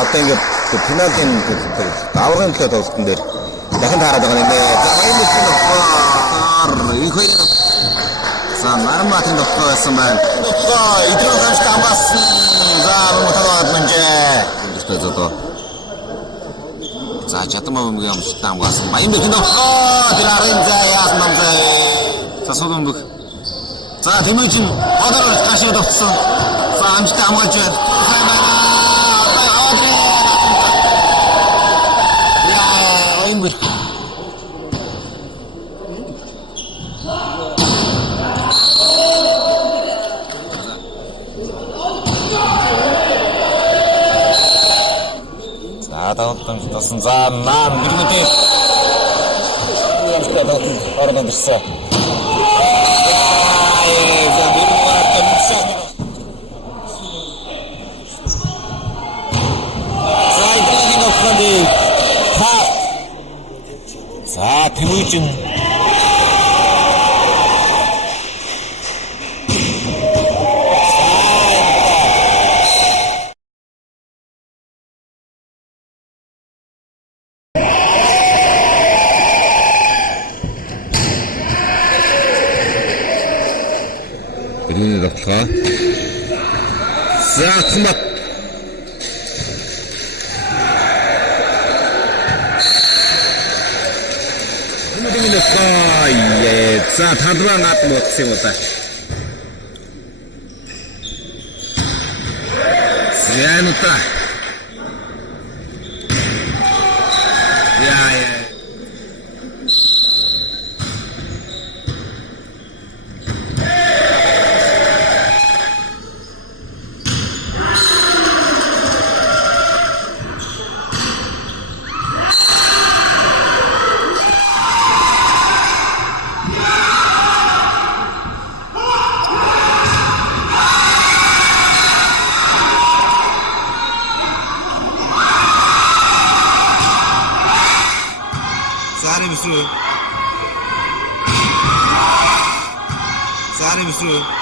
одоо ингээд пенальтийн даврын төлөө тоглолтын дээр дахин таараад байгаа юм бэ. За энэ нь их хоёр. За Нарматын дохгүй байсан байна. Идрон хамт амбасан. За мотороод мэнжээ. Өстөй зодоо. За чатмаа өмгөө амстай амгасан. Баян бэхэн дохгүй. Тэр арын за яасан намзаа. За содон бүх. За Тэмээжин одоор гашиг довцсон. За амжтай амгааж байна. Тасан за наан мөргөдөө ямтай дотн орон дэрсэн. За мөргөдөө мөсөн. За идэвхтэй нөхөндөө та. За Тэмээжин Ирүүний тоглоо. За цэмбат. Тэмээжин нөхөө. За тадраа наад мөцсөн юм да. Зянута. Яа. Sari Misru.